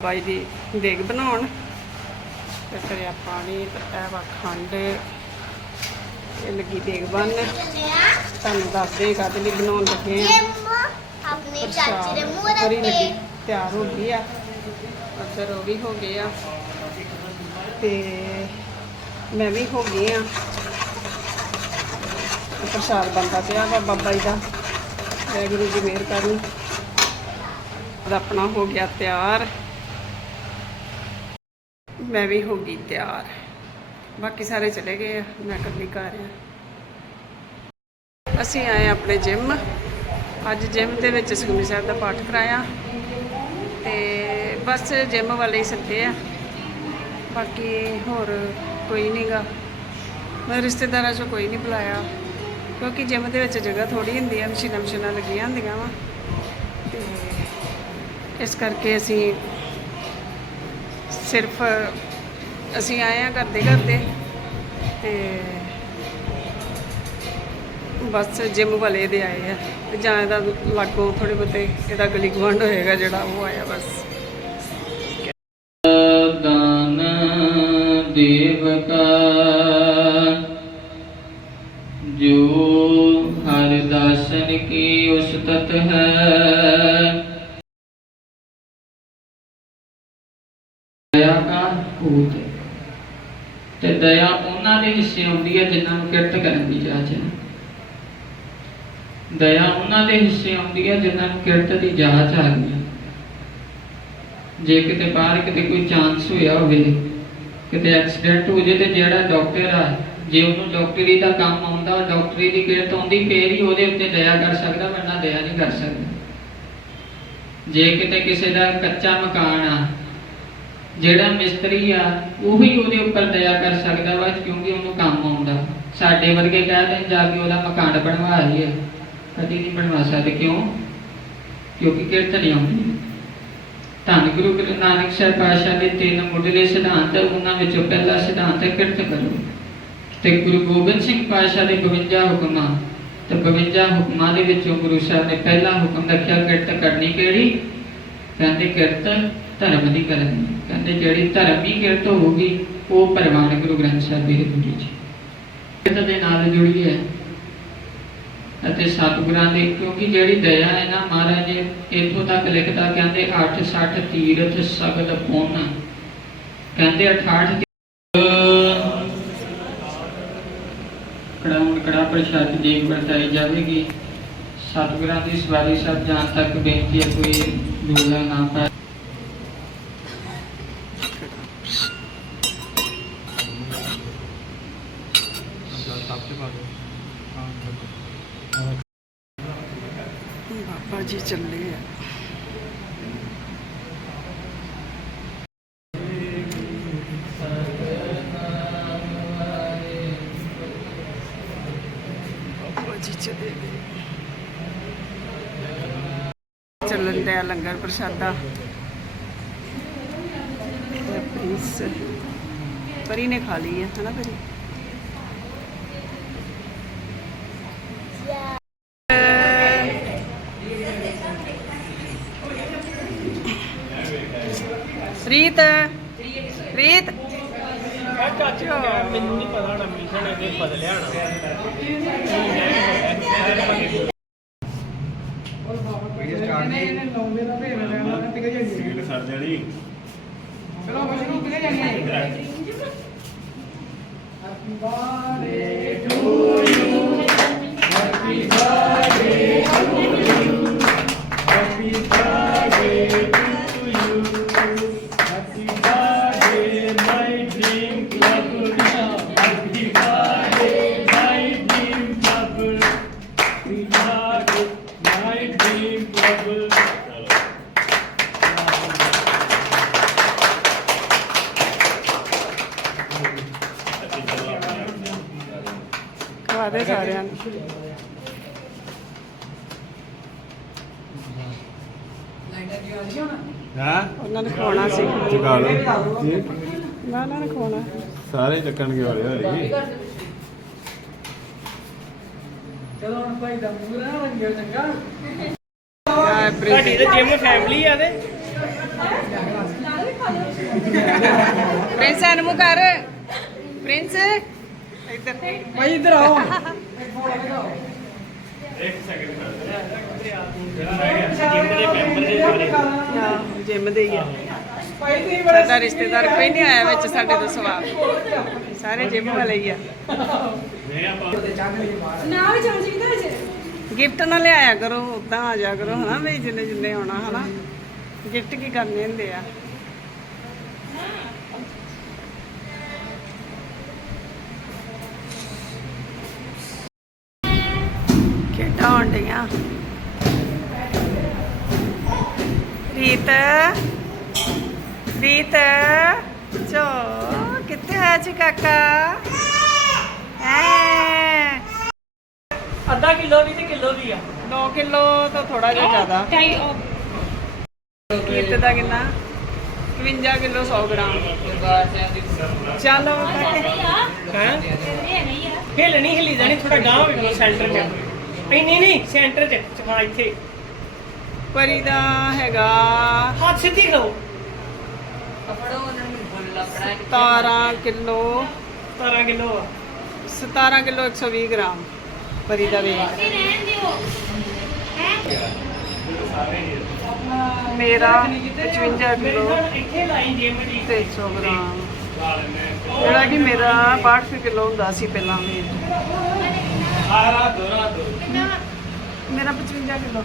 ਬਾਈ ਦੀ ਦੇਗ ਬਣਾਉਣ। ਤੇ ਫਿਰ ਆ ਪਾਣੀ ਤੇ ਇਹ ਵਾ ਖੰਡ ਇਹ ਲੱਗੀ ਦੇਗ ਬਣ ਤੁਹਾਨੂੰ ਦੱਸਦੇ ਕਾਹਦੇ ਲਈ ਬਣਾਉਣ ਲੱਗੇ ਆ ਆਪਣੇ ਚਾਚੇ ਦੇ ਮੂੰਹ ਲੱਗੀ ਤਿਆਰ ਹੋ ਗਈ ਆ। ਉੱਧਰ ਉਹ ਵੀ ਹੋ ਗਏ ਆ। ਤੇ ਮੈਂ ਵੀ ਹੋ ਗਈ ਆ। ਪ੍ਰਸ਼ਾਦ ਬਣਦਾ ਪਿਆ ਵਾ ਬਾਬਾ ਜੀ ਦਾ। ਵਾਹਿਗੁਰੂ ਜੀ ਮਿਹਰ ਕਰਨ। ਆਪਣਾ ਹੋ ਗਿਆ ਤਿਆਰ। ਮੈਂ ਵੀ ਹੋ ਗਈ ਤਿਆਰ। ਬਾਕੀ ਸਾਰੇ ਚਲੇ ਗਏ ਆ, ਮੈਂ ਇਕੱਲੀ ਘਰ ਆ। ਅਸੀਂ ਆਏ ਆਪਣੇ ਜਿਮ ਅੱਜ ਜਿਮ ਦੇ ਵਿੱਚ ਸੁਖਮਨੀ ਸਾਹਿਬ ਦਾ ਪਾਠ ਕਰਾਇਆ। ਤੇ ਬਸ ਜਿਮ ਵਾਲੇ ਹੀ ਸੱਦੇ ਆ। ਬਾਕੀ ਹੋਰ ਕੋਈ ਨਹੀਂਗਾ ਮੈਂ ਰਿਸ਼ਤੇਦਾਰਾਂ 'ਚੋਂ ਕੋਈ ਨਹੀਂ ਬੁਲਾਇਆ। ਕਿਉਂਕਿ ਜਿਮ ਦੇ ਵਿੱਚ ਜਗ੍ਹਾ ਥੋੜੀ ਹੁੰਦੀ ਆ ਮਸ਼ੀਨਾਂ ਮਸ਼ੀਨਾਂ ਲੱਗੀਆਂ ਹੁੰਦੀਆਂ ਵਾ। ਤੇ ਇਸ ਕਰਕੇ ਅਸੀਂ ਸਿਰਫ ਅਸੀਂ ਆਏ ਆ ਕਰਦੇ ਕਰਦੇ ਤੇ ਬਸ ਜਿਮ ਵਾਲੇ ਦੇ ਆਏ ਆ ਤੇ ਜਾਂ ਇਹਦਾ ਲਾਗੋਂ ਥੋੜੇ ਬਹੁਤੇ ਇਹਦਾ ਗਲੀ ਗੁਆਂਢ ਹੋਏਗਾ ਜਿਹੜਾ ਉਹ ਆਇਆ ਬਸ। ਦਾਨ ਦੇਵ ਭੂਤ ਤੇ ਦਇਆ ਉਹਨਾਂ ਦੇ ਹਿੱਸੇ ਆਉਂਦੀ ਹੈ ਜਿਨ੍ਹਾਂ ਨੂੰ ਕਿਰਤ ਕਰਨ ਦੀ ਜਾਚ ਹੈ। ਦਇਆ ਉਹਨਾਂ ਦੇ ਹਿੱਸੇ ਆਉਂਦੀ ਹੈ ਜਿਨ੍ਹਾਂ ਨੂੰ ਕਿਰਤ ਦੀ ਜਾਚ ਆ ਗਈ ਜੇ ਕਿਤੇ ਬਾਹਰ ਕਿਤੇ ਕੋਈ ਚਾਂਸ ਹੋਇਆ ਹੋਵੇ, ਕਿਤੇ ਐਕਸੀਡੈਂਟ ਹੋ ਜੇ ਤੇ ਜਿਹੜਾ ਡਾਕਟਰ ਆ, ਜੇ ਉਹਨੂੰ ਡਾਕਟਰੀ ਦਾ ਕੰਮ ਆਉਂਦਾ ਡਾਕਟਰੀ ਦੀ ਕਿਰਤ ਆਉਂਦੀ, ਫੇਰ ਹੀ ਉਹਦੇ ਉੱਤੇ ਦਇਆ ਕਰ ਸਕਦਾ, ਵਰਨਾ ਦਇਆ ਨਹੀਂ ਕਰ ਸਕਦਾ। ਜੇ ਕਿਤੇ ਕਿਸੇ ਦਾ ਕੱਚਾ ਮਕਾਨ ਆ ਜਿਹੜਾ ਮਿਸਤਰੀ ਆ, ਉਹੀ ਉਹਦੇ ਉੱਪਰ ਦਇਆ ਕਰ ਸਕਦਾ ਵਾ, ਕਿਉਂਕਿ ਉਹਨੂੰ ਕੰਮ ਆਉਂਦਾ। ਸਾਡੇ ਵਰਗੇ ਕਹਿ ਦੇਣ ਜਾ ਕੇ ਉਹਦਾ ਮਕਾਨ ਬਣਵਾ ਲਈਏ ਕਦੀ ਨਹੀਂ ਬਣਵਾ ਸਕਦੇ, ਕਿਉਂ? ਕਿਉਂਕਿ ਕਿਰਤ ਨਹੀਂ ਆਉਂਦੀ ਧੰਨ ਗੁਰੂ ਗ੍ਰੰਥ ਨਾਨਕ ਸਾਹਿਬ ਪਾਤਸ਼ਾਹ ਦੇ ਤਿੰਨ ਮੁੱਢਲੇ ਸਿਧਾਂਤ, ਉਹਨਾਂ ਵਿੱਚੋਂ ਪਹਿਲਾ ਸਿਧਾਂਤ ਹੈ ਕਿਰਤ ਕਰੋ। ਤੇ ਗੁਰੂ ਗੋਬਿੰਦ ਸਿੰਘ ਪਾਤਸ਼ਾਹ ਦੇ 52 ਹੁਕਮਾਂ, ਤੇ 52 ਹੁਕਮਾਂ ਦੇ ਵਿੱਚੋਂ ਗੁਰੂ ਸਾਹਿਬ ਨੇ ਪਹਿਲਾ ਹੁਕਮ ਰੱਖਿਆ ਕਿਰਤ ਕਰਨੀ ਕਿਹੜੀ? ਕਹਿੰਦੇ ਕਿਰਤ ਧਰਮ ਦੀ ਕਰਨੀ ਕਹਿੰਦੇ ਜਿਹੜੀ ਧਰਮੀ ਕਿਰਤ ਹੋਊਗੀ, ਉਹ ਪਰਮਾਨ ਗੁਰੂ ਗ੍ਰੰਥ ਸਾਹਿਬ ਦੀ ਹਜ਼ੂਰੀ ਚ ਕਿਰਤ ਦੇ ਨਾਲ ਜੁੜੀ ਹੈ ਅਤੇ ਸਤਿਗੁਰਾਂ ਦੇ, ਕਿਉਂਕਿ ਜਿਹੜੀ ਦਇਆ ਹੈ ਨਾ ਮਹਾਰਾਜ, ਇੱਥੋਂ ਤੱਕ ਲਿਖਦਾ ਕਹਿੰਦੇ 8 60 ਤੀਰਥ ਸਗਲ ਪੁੰਨ। ਕਹਿੰਦੇ 68 ਕੜਾਉਣ ਕੜਾ ਪ੍ਰਸ਼ਾਦ ਜੀ ਵਰਤਾਈ ਜਾਵੇਗੀ। ਸਤਿਗੁਰਾਂ ਦੀ ਸਵਾਰੀ ਸਭ ਜਾਣ ਤੱਕ ਬੇਨਤੀ ਹੈ, ਕੋਈ ਰੋਲਾ ਨਾ ਪਾ ਬਾਬਾ ਜੀ ਚੱਲੇ ਆ। ਬਾਬਾ ਜੀ ਚੱਲੇ ਚੱਲਣ ਦਾ ਲੰਗਰ ਪ੍ਰਸ਼ਾਦਾ। ਪ੍ਰਿੰਸ ਪਰੀ ਨੇ ਖਾ ਲਈ ਹੈ, ਹਨਾ ਪਰੀ ਰੀਤ ਰੀਤ ਚਾਚਾ ਮੈਨੂੰ ਨਹੀਂ ਪਤਾ ਨਾ ਮਿਸ਼ਨ ਇਹਦੇ ਬਦਲਿਆ ਸੀਟ ਸਰ ਜਣੀ ਖਵਾ ਦੇ ਸਾਰਿਆਂ ਨੂੰ। ਹਾਂ? ਉਹਨਾਂ ਨੇ ਖਵਾਉਣਾ ਸੀ। ਚੁਕਾ ਲਓ। ਨਾ ਉਹਨਾਂ ਨੇ ਖਵਾਉਣਾ। ਸਾਰੇ ਚੱਕਣਗੇ ਵਾਲੇ ਹੋਰੀ ਆ ਸਾਡੀ ਤਾਂ ਜਿਮ ਫੈਮਿਲੀ ਆ ਤੇ। ਪ੍ਰਿੰਸ ਐਨ ਮੂੰਹ ਕਰ। ਪ੍ਰਿੰਸ ਇੱਧਰ। ਭਾਈ ਇੱਧਰ ਆਓ। ਜਿਮ ਦੇ ਹੀ ਆ। ਸਾਡਾ ਰਿਸ਼ਤੇਦਾਰ ਕੋਈ ਨਹੀਂ ਆਇਆ ਵਿੱਚ ਸਾਡੇ ਤੋਂ ਸਵਾ ਸਾਰੇ ਜਿਮ ਵਾਲੇ ਹੀ ਆ। ਗਿਫਟ ਨਾ ਲਿਆਇਆ ਕਰੋ ਉਦਾਂ ਆ ਜਾ ਕਰੋ, ਹਨਾ ਵੀ ਜਿੰਨੇ ਜਿੰਨੇ ਆਉਣਾ, ਹਨਾ? ਗਿਫਟ ਕੀ ਕਰਨੇ ਹੁੰਦੇ ਆ? ਖੇਡਾਂ ਹੁੰਦੀਆਂ ਰੀਤ ਰੀਤ ਚੋ, ਕਿੱਥੇ ਹੈ ਜੀ ਕਾਕਾ? ਹੈ? ਅੱਧਾ ਕਿਲੋ ਵੀ ਤੇ ਕਿਲੋ ਵੀ ਆ। 9 ਕਿਲੋ ਤਾਂ ਥੋੜਾ ਜਿਹਾ ਜ਼ਿਆਦਾ। ਰੀਤ ਦਾ ਕਿੰਨਾ? 51 ਕਿਲੋ 100 ਗ੍ਰਾਮ। ਚਲੋ ਹੈ? ਹਿੱਲ ਨਹੀਂ ਹਿੱਲੀ ਜਾਣੀ ਥੋੜਾ ਗਾਂਹ ਵੇਖੋ ਸੈਂਟਰ 'ਚ। ਨਹੀਂ ਨਹੀਂ ਨਹੀਂ ਸੈਂਟਰ 'ਚ। ਹਾਂ ਇੱਥੇ। ਪਰੀ ਦਾ ਹੈਗਾ ਹੱਥ ਸਿੱਧੀ ਕਰੋ। 17 ਕਿਲੋ। 17 ਕਿਲੋ ਆ 17 ਕਿਲੋ 120 ਗ੍ਰਾਮ। ਪਰੀ ਦਾ ਵੇਟ ਮੇਰਾ 55 ਕਿਲੋ ਇੱਥੇ ਲਾਈ ਜਿਮ ਦੀ 300 ਗ੍ਰਾਮ। ਜਿਹੜਾ ਕਿ ਮੇਰਾ 62 ਕਿਲੋ ਹੁੰਦਾ ਸੀ ਪਹਿਲਾਂ ਵੇਟ ਮੇਰਾ 55 ਕਿਲੋ।